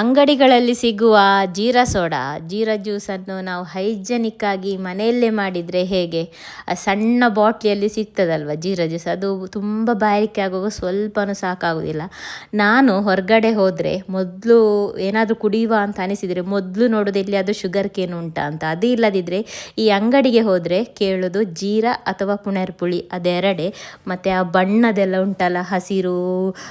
ಅಂಗಡಿಗಳಲ್ಲಿ ಸಿಗುವ ಜೀರಾ ಸೋಡಾ, ಜೀರಾ ಜ್ಯೂಸನ್ನು ನಾವು ಹೈಜೆನಿಕ್ ಆಗಿ ಮನೆಯಲ್ಲೇ ಮಾಡಿದರೆ ಹೇಗೆ? ಆ ಸಣ್ಣ ಬಾಟ್ಲಿಯಲ್ಲಿ ಸಿಗ್ತದಲ್ವ ಜೀರಾ ಜ್ಯೂಸ್? ಅದು ತುಂಬ ಬಾಯಾರಿಕೆ ಆಗುವಾಗ ಸ್ವಲ್ಪನೂ ಸಾಕಾಗೋದಿಲ್ಲ ನಾನು ಹೊರಗಡೆ ಹೋದರೆ ಮೊದಲು ಏನಾದರೂ ಕುಡಿಯುವ ಅಂತ ಅನಿಸಿದರೆ ಮೊದಲು ನೋಡೋದು ಅದು ಶುಗರ್ ಕೇನ್ ಉಂಟಾ ಅಂತ. ಅದು ಇಲ್ಲದಿದ್ದರೆ ಈ ಅಂಗಡಿಗೆ ಹೋದರೆ ಕೇಳೋದು ಜೀರಾ ಅಥವಾ ಪುನರ್ಪುಳಿ ಅದೆರಡೇ. ಮತ್ತು ಆ ಬಣ್ಣದೆಲ್ಲ ಉಂಟಲ್ಲ, ಹಸಿರು,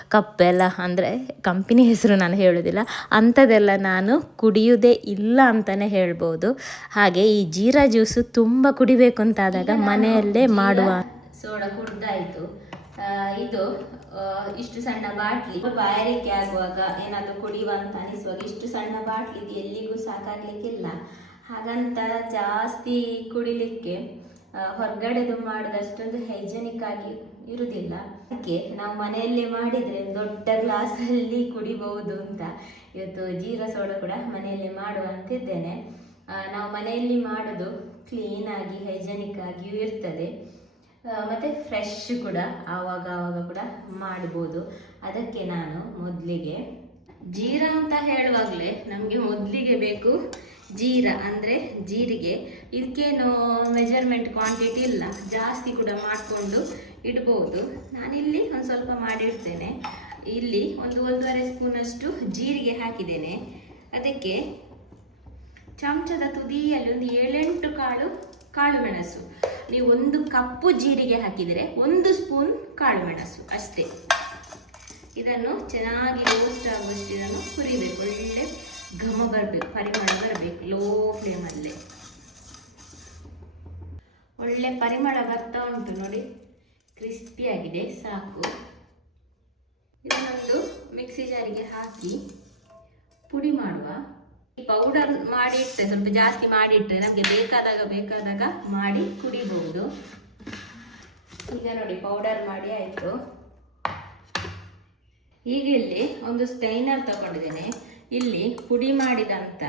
ಕಪ್ಪೆಲ್ಲ, ಅಂದರೆ ಕಂಪನಿ ಹೆಸರು ನಾನು ಹೇಳೋದಿಲ್ಲ. ಅಂಥದ್ದೆಲ್ಲ ನಾನು ಕುಡಿಯುವುದೇ ಇಲ್ಲ ಅಂತಲೇ ಹೇಳ್ಬೋದು. ಹಾಗೆ ಈ ಜೀರಾ ಜ್ಯೂಸು ತುಂಬ ಕುಡಿಬೇಕು ಅಂತಾದಾಗ ಮನೆಯಲ್ಲೇ ಮಾಡುವ. ಸೋಡಾ ಕುಡ್ದಾಯಿತು. ಇದು ಇಷ್ಟು ಸಣ್ಣ ಬಾಟ್ಲಿ. ಬಾಯಾರಿಕೆ ಆಗುವಾಗ ಏನಾದರೂ ಕುಡಿಯುವ ಅಂತ ಅನಿಸುವಾಗ ಇಷ್ಟು ಸಣ್ಣ ಬಾಟ್ಲಿ ಇದು ಎಲ್ಲಿಗೂ ಸಾಕಾಗಲಿಕ್ಕಿಲ್ಲ. ಹಾಗಂತ ಜಾಸ್ತಿ ಕುಡಿಲಿಕ್ಕೆ ಹೊರಗಡೆದು ಮಾಡಿದಷ್ಟೊಂದು ಹೈಜೆನಿಕ್ ಆಗಿ ಇರುವುದಿಲ್ಲ ಅದಕ್ಕೆ ನಾವು ಮನೆಯಲ್ಲೇ ಮಾಡಿದರೆ ದೊಡ್ಡ ಗ್ಲಾಸಲ್ಲಿ ಕುಡಿಬಹುದು ಅಂತ ಇವತ್ತು ಜೀರಾ ಸೋಡಾ ಕೂಡ ಮನೆಯಲ್ಲೇ ಮಾಡುವ ಅಂತಿದ್ದೇನೆ. ನಾವು ಮನೆಯಲ್ಲಿ ಮಾಡೋದು ಕ್ಲೀನಾಗಿ ಹೈಜೆನಿಕ್ ಆಗಿಯೂ ಇರ್ತದೆ. ಮತ್ತೆ ಫ್ರೆಶ್ ಕೂಡ ಆವಾಗ ಆವಾಗ ಕೂಡ ಮಾಡ್ಬೋದು. ಅದಕ್ಕೆ ನಾನು ಮೊದಲಿಗೆ ಜೀರಾ ಅಂತ ಹೇಳುವಾಗಲೇ ನಮಗೆ ಮೊದಲಿಗೆ ಬೇಕು ಜೀರಾ, ಅಂದರೆ ಜೀರಿಗೆ. ಇದಕ್ಕೇನು ಮೆಜರ್ಮೆಂಟ್ ಕ್ವಾಂಟಿಟಿ ಇಲ್ಲ. ಜಾಸ್ತಿ ಕೂಡ ಮಾಡಿಕೊಂಡು ಇಡ್ಬೋದು. ನಾನಿಲ್ಲಿ ಒಂದು ಸ್ವಲ್ಪ ಮಾಡಿಡ್ತೇನೆ. ಇಲ್ಲಿ ಒಂದು ಒಂದೂವರೆ ಸ್ಪೂನಷ್ಟು ಜೀರಿಗೆ ಹಾಕಿದ್ದೇನೆ. ಅದಕ್ಕೆ ಚಮಚದ ತುದಿಯಲ್ಲಿ ಒಂದು ಏಳೆಂಟು ಕಾಳು ಕಾಳು ಮೆಣಸು ನೀವು ಒಂದು ಕಪ್ಪು ಜೀರಿಗೆ ಹಾಕಿದರೆ ಒಂದು ಸ್ಪೂನ್ ಕಾಳು ಮೆಣಸು ಅಷ್ಟೇ. ಇದನ್ನು ಚೆನ್ನಾಗಿ ರೋಸ್ಟ್ ಆಗುವಷ್ಟು ಇದನ್ನು ಹುರಿಬೇಕು. ಒಳ್ಳೆ ಘಮ ಬರಬೇಕು, ಪರಿಮಳ ಬರಬೇಕು ಲೋ ಫ್ಲೇಮಲ್ಲೇ ಒಳ್ಳೆ ಪರಿಮಳ ಬರ್ತಾ ಉಂಟು ನೋಡಿ. ಕ್ರಿಸ್ಪಿ ಆಗಿದೆ ಸಾಕು. ಇದನ್ನೊಂದು ಮಿಕ್ಸಿ ಜಾರಿಗೆ ಹಾಕಿ ಪುಡಿ ಮಾಡುವ. ಪೌಡರ್ ಮಾಡಿ ಇಟ್ಟರೆ ಸ್ವಲ್ಪ ಜಾಸ್ತಿ ಮಾಡಿ ಇಟ್ಟರೆ ನಮಗೆ ಬೇಕಾದಾಗ ಬೇಕಾದಾಗ ಮಾಡಿ ಕುಡಿಬಹುದು. ಈಗ ನೋಡಿ ಪೌಡರ್ ಮಾಡಿ ಆಯಿತು. ಈಗ ಇಲ್ಲಿ ಒಂದು ಸ್ಟೈನರ್ ತಗೊಂಡಿದ್ದೇನೆ. ಇಲ್ಲಿ ಪುಡಿ ಮಾಡಿದಂಥ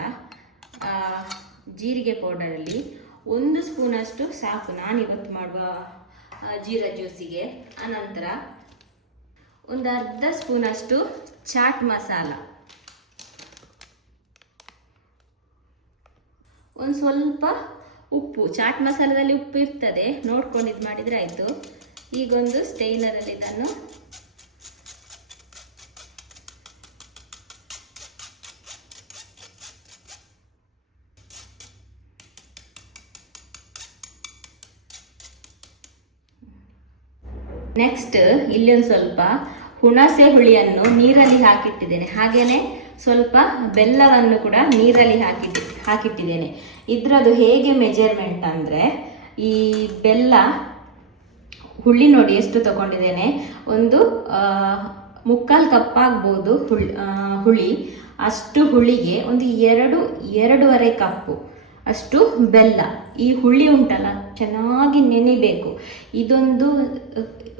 ಜೀರಿಗೆ ಪೌಡರಲ್ಲಿ ಒಂದು ಸ್ಪೂನಷ್ಟು ಸಾಕು. ನಾನಿವತ್ತು ಮಾಡುವ ಆ, ಜೀರಾ ಜ್ಯೂಸಿಗೆ. ಅನಂತರ ಒಂದು ಅರ್ಧ ಸ್ಪೂನಷ್ಟು ಚಾಟ್ ಮಸಾಲ. ಒಂದು ಸ್ವಲ್ಪ ಉಪ್ಪು. ಚಾಟ್ ಮಸಾಲದಲ್ಲಿ ಉಪ್ಪು ಇರ್ತದೆ. ನೋಡ್ಕೊಂಡು ಇದು ಮಾಡಿದರೆ ಆಯಿತು. ಈಗೊಂದು ಸ್ಟೈನರಲ್ಲಿ ಇದನ್ನು ನೆಕ್ಸ್ಟ್ ಇಲ್ಲಿ ಒಂದು ಸ್ವಲ್ಪ ಹುಣಸೆ ಹುಳಿಯನ್ನು ನೀರಲ್ಲಿ ಹಾಕಿಟ್ಟಿದ್ದೇನೆ. ಹಾಗೇನೆ ಸ್ವಲ್ಪ ಬೆಲ್ಲವನ್ನು ಕೂಡ ನೀರಲ್ಲಿ ಹಾಕಿಟ್ಟು, ಹಾಕಿಟ್ಟಿದ್ದೇನೆ. ಇದ್ರದ್ದು ಹೇಗೆ ಮೆಜರ್ಮೆಂಟ್ ಅಂದರೆ ಈ ಬೆಲ್ಲ ಹುಳಿ ನೋಡಿ ಎಷ್ಟು ತಗೊಂಡಿದ್ದೇನೆ. ಒಂದು ಮುಕ್ಕಾಲು ಕಪ್ ಆಗ್ಬೋದು ಹುಳಿ ಹುಳಿ. ಅಷ್ಟು ಹುಳಿಗೆ ಒಂದು ಎರಡು, ಎರಡೂವರೆ ಕಪ್ಪು ಅಷ್ಟು ಬೆಲ್ಲ. ಈ ಹುಳಿ ಉಂಟಲ್ಲ, ಚೆನ್ನಾಗಿ ನೆನಿಬೇಕು. ಇದೊಂದು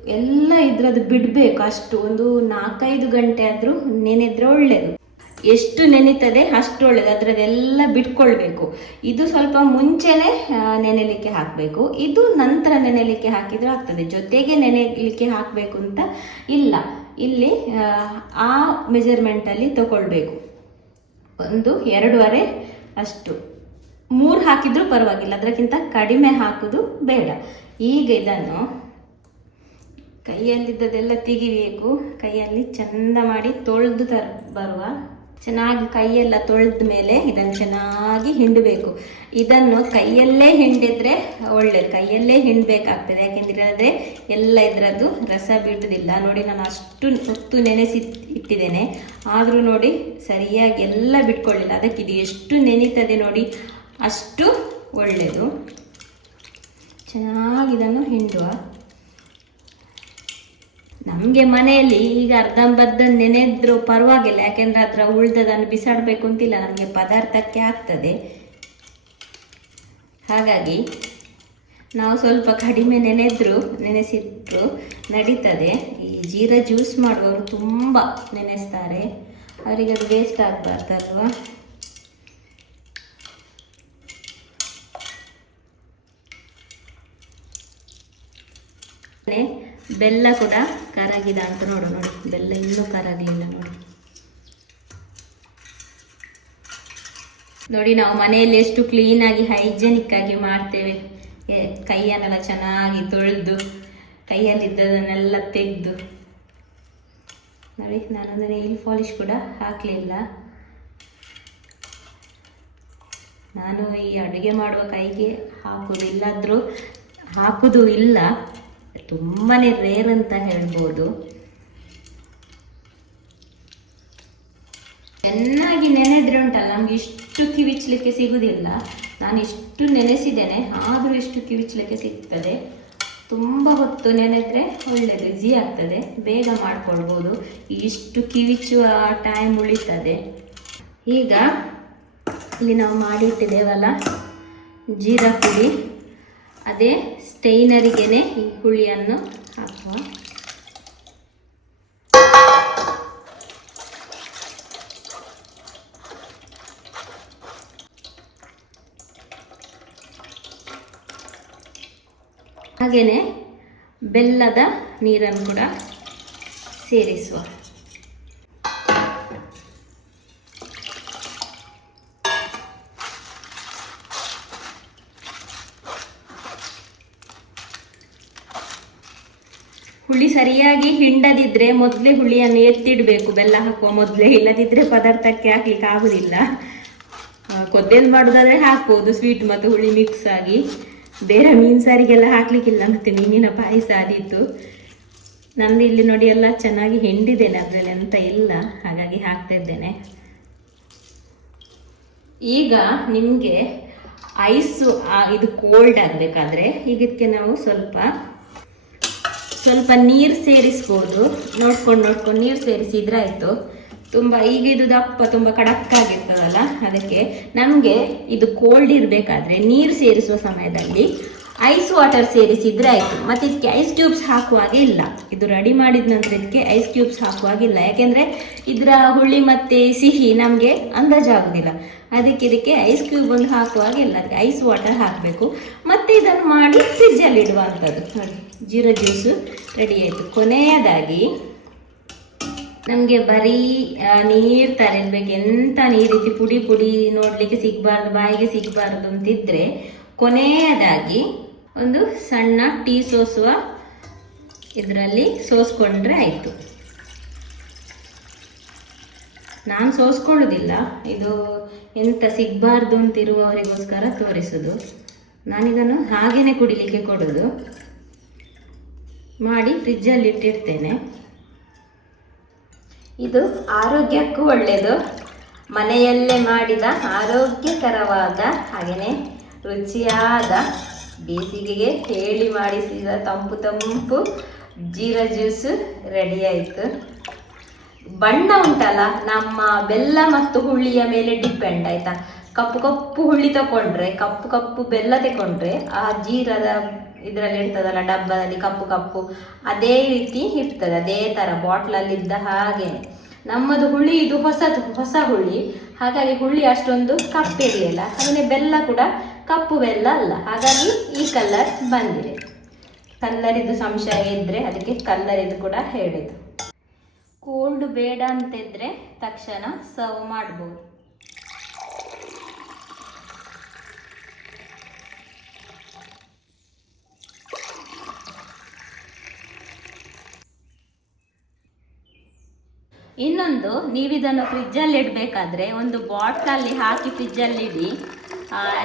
ಎಲ್ಲ ಇದ್ರದ್ದು ಬಿಡಬೇಕು ಅಷ್ಟು. ಒಂದು ನಾಲ್ಕೈದು ಗಂಟೆ ಆದರೂ ನೆನೆದ್ರೆ ಒಳ್ಳೆಯದು ಎಷ್ಟು ನೆನೀತದೆ ಅಷ್ಟು ಒಳ್ಳೇದು. ಅದ್ರದೆಲ್ಲ ಬಿಟ್ಕೊಳ್ಬೇಕು. ಇದು ಸ್ವಲ್ಪ ಮುಂಚೆನೆ ನೆನೆಲಿಕ್ಕೆ ಹಾಕಬೇಕು. ಇದು ನಂತರ ನೆನೆಲಿಕ್ಕೆ ಹಾಕಿದ್ರೆ ಆಗ್ತದೆ. ಜೊತೆಗೆ ನೆನೆಲಿಕ್ಕೆ ಹಾಕಬೇಕು ಅಂತ ಇಲ್ಲ. ಇಲ್ಲಿ ಆ, ಆ ಮೆಜರ್ಮೆಂಟಲ್ಲಿ ತಗೊಳ್ಬೇಕು. ಒಂದು ಎರಡೂವರೆ ಅಷ್ಟು. ಮೂರು ಹಾಕಿದ್ರೂ ಪರವಾಗಿಲ್ಲ. ಅದಕ್ಕಿಂತ ಕಡಿಮೆ ಹಾಕೋದು ಬೇಡ. ಈಗ ಇದನ್ನು ಕೈಯಲ್ಲಿದ್ದದೆಲ್ಲ ತೆಗಿಬೇಕು. ಕೈಯಲ್ಲಿ ಚಂದ ಮಾಡಿ ತೊಳೆದು ತರ ಬರುವ. ಚೆನ್ನಾಗಿ ಕೈಯೆಲ್ಲ ತೊಳೆದ ಮೇಲೆ ಇದನ್ನು ಚೆನ್ನಾಗಿ ಹಿಂಡಬೇಕು. ಇದನ್ನು ಕೈಯಲ್ಲೇ ಹಿಂಡಿದ್ರೆ ಒಳ್ಳೇದು. ಕೈಯಲ್ಲೇ ಹಿಂಡಬೇಕಾಗ್ತದೆ. ಯಾಕೆಂದ್ರೆ ಎಲ್ಲ ಇದರದ್ದು ರಸ ಬಿಡುವುದಿಲ್ಲ ನೋಡಿ, ನಾನು ಅಷ್ಟು ಹೊತ್ತು ನೆನೆಸಿ ಇಟ್ಟಿದ್ದೇನೆ ಆದರೂ ನೋಡಿ, ಸರಿಯಾಗಿ ಎಲ್ಲ ಬಿಟ್ಕೊಳ್ಳಿಲ್ಲ. ಅದಕ್ಕೆ ಇದು ಎಷ್ಟು ನೆನೀತದೆ ನೋಡಿ, ಅಷ್ಟು ಒಳ್ಳೆಯದು ಚೆನ್ನಾಗಿ ಇದನ್ನು ಹಿಂಡುವ. ನಮಗೆ ಮನೆಯಲ್ಲಿ ಈಗ ಅರ್ಧಂಬರ್ಧ ನೆನೆದ್ರು ಪರವಾಗಿಲ್ಲ, ಯಾಕೆಂದ್ರೆ ಅದರ ಉಳ್ದದನ್ನು ಬಿಸಾಡಬೇಕು ಅಂತಿಲ್ಲ, ನಮಗೆ ಪದಾರ್ಥಕ್ಕೆ ಆಗ್ತದೆ. ಹಾಗಾಗಿ ನಾವು ಸ್ವಲ್ಪ ಕಡಿಮೆ ನೆನೆದ್ರು, ನೆನೆಸಿದ್ರು ನಡೀತದೆ. ಈ ಜೀರಾ ಜ್ಯೂಸ್ ಮಾಡುವವರು ತುಂಬ ನೆನೆಸ್ತಾರೆ. ಅವರಿಗೆ ಅದು ವೇಸ್ಟ್ ಆಗಬಾರ್ದಲ್ವಾ ಬೆಲ್ಲ ಕೂಡ ಕರಗಿದೆ ಅಂತ ನೋಡು, ನೋಡಿ. ಬೆಲ್ಲ ಇನ್ನೂ ಕರಗಲಿಲ್ಲ ನೋಡಿ. ನೋಡಿ ನಾವು ಮನೆಯಲ್ಲಿ ಎಷ್ಟು ಕ್ಲೀನಾಗಿ ಹೈಜೆನಿಕ್ ಆಗಿ ಮಾಡ್ತೇವೆ. ಕೈಯನ್ನೆಲ್ಲ ಚೆನ್ನಾಗಿ ತೊಳೆದು, ಕೈಯಲ್ಲಿದ್ದದನ್ನೆಲ್ಲ ತೆಗೆದು. ನೋಡಿ, ನಾನೊಂದು ನೈಲ್ ಪಾಲಿಶ್ ಕೂಡ ಹಾಕಲಿಲ್ಲ. ನಾನು ಈ ಅಡುಗೆ ಮಾಡುವ ಕೈಗೆ ಹಾಕೋದು ಇಲ್ಲಾದರೂ ಹಾಕೋದು ಇಲ್ಲ. ತುಂಬಾ ರೇರ್ ಅಂತ ಹೇಳ್ಬೋದು. ಚೆನ್ನಾಗಿ ನೆನೆದ್ರೆ ಉಂಟಲ್ಲ, ನಮ್ಗೆ ಇಷ್ಟು ಕಿವಿಚ್ಲಿಕ್ಕೆ ಸಿಗುವುದಿಲ್ಲ ನಾನು ಇಷ್ಟು ನೆನೆಸಿದ್ದೇನೆ, ಆದರೂ ಇಷ್ಟು ಕಿವಿಚ್ಲಿಕ್ಕೆ ಸಿಗ್ತದೆ. ತುಂಬ ಹೊತ್ತು ನೆನೆದ್ರೆ ಒಳ್ಳೆಯದು ಈಸಿ ಆಗ್ತದೆ. ಬೇಗ ಮಾಡ್ಕೊಳ್ಬೋದು. ಇಷ್ಟು ಕಿವಿಚುವ ಟೈಮ್ ಉಳಿತದೆ. ಈಗ ಇಲ್ಲಿ ನಾವು ಮಾಡಿಟ್ಟಿದ್ದೇವಲ್ಲ, ಜೀರಾ ಪುಡಿ. ಅದೇ ಸ್ಟೈನರಿಗೆ ಈ ಹುಳಿಯನ್ನು ಹಾಕುವ. ಹಾಗೆಯೇ ಬೆಲ್ಲದ ನೀರನ್ನು ಕೂಡ ಸೇರಿಸುವ. ಹುಳಿ ಸರಿಯಾಗಿ ಹಿಂಡದಿದ್ರೆ ಮೊದಲೇ ಹುಳಿಯನ್ನು ಎತ್ತಿಡಬೇಕು, ಬೆಲ್ಲ ಹಾಕುವ ಮೊದಲೇ. ಇಲ್ಲದಿದ್ರೆ ಪದಾರ್ಥಕ್ಕೆ ಹಾಕ್ಲಿಕ್ಕೆ ಆಗುದಿಲ್ಲ. ಕೊದ್ದೆಲ್ ಮಾಡೋದಾದ್ರೆ ಹಾಕ್ಬೋದು ಸ್ವೀಟ್ ಮತ್ತು ಹುಳಿ ಮಿಕ್ಸ್ ಆಗಿ. ಬೇರೆ ಮೀನು ಸಾರಿಗೆಲ್ಲ ಹಾಕ್ಲಿಕ್ಕಿಲ್ಲ ಮತ್ತೆ ಮೀನಿನ ಪಾಯಸ ಆದಿತ್ತು ನಂದು ಇಲ್ಲಿ ನೋಡಿ ಎಲ್ಲ ಚೆನ್ನಾಗಿ ಹಿಂಡಿದ್ದೇನೆ ಅದರಲ್ಲಿ ಎಂತ ಇಲ್ಲ, ಹಾಗಾಗಿ ಹಾಕ್ತಾ ಇದ್ದೇನೆ. ಈಗ ನಿಮಗೆ ಐಸು ಇದು ಕೋಲ್ಡ್ ಆಗಬೇಕಾದ್ರೆ ಈಗ ನಾವು ಸ್ವಲ್ಪ ಸ್ವಲ್ಪ ನೀರು ಸೇರಿಸ್ಬೋದು. ನೋಡ್ಕೊಂಡು ನೋಡ್ಕೊಂಡು ನೀರು ಸೇರಿಸಿದ್ರೆ ಆಯಿತು. ತುಂಬ ಈಗ ಇದು ದಪ್ಪ, ತುಂಬ ಕಡಕ್ ಆಗಿರ್ತದಲ್ಲ, ಅದಕ್ಕೆ ನಮಗೆ ಇದು ಕೋಲ್ಡ್ ಇರಬೇಕಾದ್ರೆ ನೀರು ಸೇರಿಸುವ ಸಮಯದಲ್ಲಿ ಐಸ್ ವಾಟರ್ ಸೇರಿಸಿದ್ರೆ ಆಯಿತು. ಮತ್ತು ಇದಕ್ಕೆ ಐಸ್ ಕ್ಯೂಬ್ಸ್ ಹಾಕುವಾಗೆ ಇಲ್ಲ. ಇದು ರೆಡಿ ಮಾಡಿದ ನಂತರ ಇದಕ್ಕೆ ಐಸ್ ಕ್ಯೂಬ್ಸ್ ಹಾಕುವಾಗಿಲ್ಲ ಯಾಕೆಂದರೆ ಇದರ ಹುಳಿ ಮತ್ತು ಸಿಹಿ ನಮಗೆ ಅಂದಾಜಾಗೋದಿಲ್ಲ ಅದಕ್ಕೆ ಇದಕ್ಕೆ ಐಸ್ ಕ್ಯೂಬ್ ಒಂದು ಹಾಕುವಾಗಿಲ್ಲ ಅದಕ್ಕೆ ಐಸ್ ವಾಟರ್ ಹಾಕಬೇಕು. ಮತ್ತು ಇದನ್ನು ಮಾಡಿ ಫ್ರಿಜ್ಜಲ್ಲಿ ಇಡುವಂಥದ್ದು. ನೋಡಿ, ಜೀರೋ ಜ್ಯೂಸು ರೆಡಿ ಆಯಿತು. ಕೊನೆಯದಾಗಿ ನಮಗೆ ಬರೀ ನೀರು ಎಂತ ಎಂಥ ನೀರಿದ್ದು ಪುಡಿ ಪುಡಿ ನೋಡಲಿಕ್ಕೆ ಸಿಗಬಾರ್ದು, ಬಾಯಿಗೆ ಸಿಗಬಾರ್ದು ಅಂತಿದ್ರೆ ಕೊನೆಯದಾಗಿ ಒಂದು ಸಣ್ಣ ಟೀ ಸೋಸುವ ಇದರಲ್ಲಿ ಸೋಸ್ಕೊಂಡ್ರೆ ಆಯಿತು. ನಾನು ಸೋಸ್ಕೊಳ್ಳೋದಿಲ್ಲ. ಇದು ಎಂತ ಸಿಗಬಾರ್ದು ಅಂತಿರುವವರಿಗೋಸ್ಕರ ತೋರಿಸೋದು. ನಾನಿದನ್ನು ಹಾಗೇನೆ ಕುಡಿಲಿಕ್ಕೆ ಕೊಡೋದು. ಮಾಡಿ ಫ್ರಿಜ್ಜಲ್ಲಿ ಇಟ್ಟಿರ್ತೇನೆ. ಇದು ಆರೋಗ್ಯಕ್ಕೂ ಒಳ್ಳೆಯದು ಮನೆಯಲ್ಲೇ ಮಾಡಿದ ಆರೋಗ್ಯಕರವಾದ ಹಾಗೆಯೇ ರುಚಿಯಾದ ಬೇಸಿಗೆಗೆ ಹೇಳಿ ಮಾಡಿಸಿದ ತಂಪು ತಂಪು ಜೀರಾ ಜ್ಯೂಸು ರೆಡಿ ಆಯಿತು. ಬಣ್ಣ ಉಂಟಲ್ಲ, ನಮ್ಮ ಬೆಲ್ಲ ಮತ್ತು ಹುಳಿಯ ಮೇಲೆ ಡಿಪೆಂಡ್ ಆಯಿತಾ? ಕಪ್ಪು ಕಪ್ಪು ಹುಳಿ ತಗೊಂಡ್ರೆ ಕಪ್ಪು ಕಪ್ಪು ಬೆಲ್ಲ ತಗೊಂಡ್ರೆ ಆ ಜೀರದ ಇದರಲ್ಲಿ ಇರ್ತದಲ್ಲ, ಡಬ್ಬದಲ್ಲಿ ಕಪ್ಪು ಕಪ್ಪು, ಅದೇ ರೀತಿ ಇರ್ತದೆ, ಅದೇ ಥರ ಬಾಟ್ಲಲ್ಲಿದ್ದ ಹಾಗೆ. ನಮ್ಮದು ಹುಳಿ, ಇದು ಹೊಸದು, ಹೊಸ ಹುಳಿ. ಹಾಗಾಗಿ ಹುಳಿ ಅಷ್ಟೊಂದು ಕಪ್ಪಿರಲಿಲ್ಲ. ಹಾಗೆ ಬೆಲ್ಲ ಕೂಡ ಕಪ್ಪು ಬೆಲ್ಲ ಅಲ್ಲ. ಹಾಗಾಗಿ ಈ ಕಲರ್ ಬಂದಿದೆ. ಕಲ್ಲರಿದ್ದು ಸಂಶಯ ಇದ್ದರೆ ಅದಕ್ಕೆ ಕಲ್ಲರಿದ್ದು ಕೂಡ ಹೇಳಿದ್ದು. ಕೋಲ್ಡ್ ಬೇಡ ಅಂತಿದ್ರೆ ತಕ್ಷಣ ಸರ್ವ್ ಮಾಡ್ಬೋದು. ಇನ್ನೊಂದು, ನೀವಿದನ್ನು ಫ್ರಿಜ್ಜಲ್ಲಿ ಇಡಬೇಕಾದ್ರೆ ಒಂದು ಬಾಟ್ಲಲ್ಲಿ ಹಾಕಿ ಫ್ರಿಜ್ಜಲ್ಲಿ ಇಡಿ.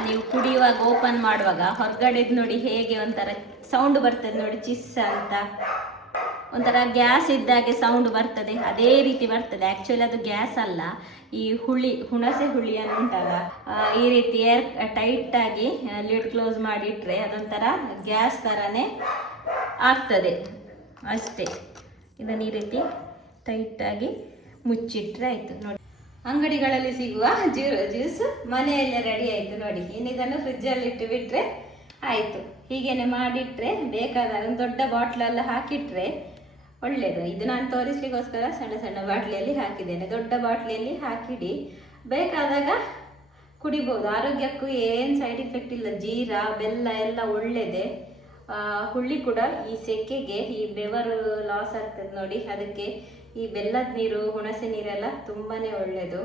ನೀವು ಕುಡಿಯುವಾಗ ಓಪನ್ ಮಾಡುವಾಗ ಹೊರಗಡೆದು ನೋಡಿ ಹೇಗೆ ಒಂಥರ ಸೌಂಡ್ ಬರ್ತದೆ ನೋಡಿ, ಚಿಸ್ ಅಂತ. ಒಂಥರ ಗ್ಯಾಸ್ ಇದ್ದಾಗೆ ಸೌಂಡ್ ಬರ್ತದೆ, ಅದೇ ರೀತಿ ಬರ್ತದೆ. ಆ್ಯಕ್ಚುಲಿ ಅದು ಗ್ಯಾಸ್ ಅಲ್ಲ, ಈ ಹುಳಿ, ಹುಣಸೆ ಹುಳಿಯನ್ನು ಉಂಟಲ್ಲ ಈ ರೀತಿ ಏರ್ ಟೈಟಾಗಿ ಲಿಡ್ ಕ್ಲೋಸ್ ಮಾಡಿಟ್ರೆ ಅದೊಂಥರ ಗ್ಯಾಸ್ ಥರನೇ ಆಗ್ತದೆ. ಅಷ್ಟೇ. ಇದನ್ನು ಈ ರೀತಿ ಟೈಟಾಗಿ ಮುಚ್ಚಿಟ್ರೆ ಆಯಿತು ನೋಡಿ. ಅಂಗಡಿಗಳಲ್ಲಿ ಸಿಗುವ ಜ್ಯೂ ಜ್ಯೂಸ್ ಮನೆಯಲ್ಲೇ ರೆಡಿ ಆಯಿತು ನೋಡಿ. ಏನಿದನ್ನು ಇದನ್ನು ಫ್ರಿಜ್ಜಲ್ಲಿ ಇಟ್ಟು ಬಿಟ್ಟರೆ ಆಯಿತು. ಹೀಗೇನೆ ಮಾಡಿಟ್ರೆ ಬೇಕಾದಾಗ ಒಂದು ದೊಡ್ಡ ಬಾಟ್ಲೆಲ್ಲ ಹಾಕಿಟ್ರೆ ಒಳ್ಳೆಯದು ಇದು ನಾನು ತೋರಿಸ್ಲಿಕ್ಕೋಸ್ಕರ ಸಣ್ಣ ಸಣ್ಣ ಬಾಟ್ಲಿಯಲ್ಲಿ ಹಾಕಿದ್ದೇನೆ. ದೊಡ್ಡ ಬಾಟ್ಲಿಯಲ್ಲಿ ಹಾಕಿಡಿ. ಬೇಕಾದಾಗ ಕುಡಿಬೋದು. ಆರೋಗ್ಯಕ್ಕೂ ಏನು ಸೈಡ್ ಇಫೆಕ್ಟ್ ಇಲ್ಲ. ಜೀರಾ, ಬೆಲ್ಲ ಎಲ್ಲ ಒಳ್ಳೆಯದೇ ಹುಳ್ಳಿ ಹುಳಿ ಕೂಡ ಈ ಸೆಕೆಗೆ ಈ ಬೆವರು ಲಾಸ್ ಆಗ್ತದೆ ನೋಡಿ. ಅದಕ್ಕೆ ಈ ಬೆಲ್ಲದ ನೀರು ಹುಣಸೆ ನೀರೆಲ್ಲ ತುಂಬಾನೇ ಒಳ್ಳೆಯದು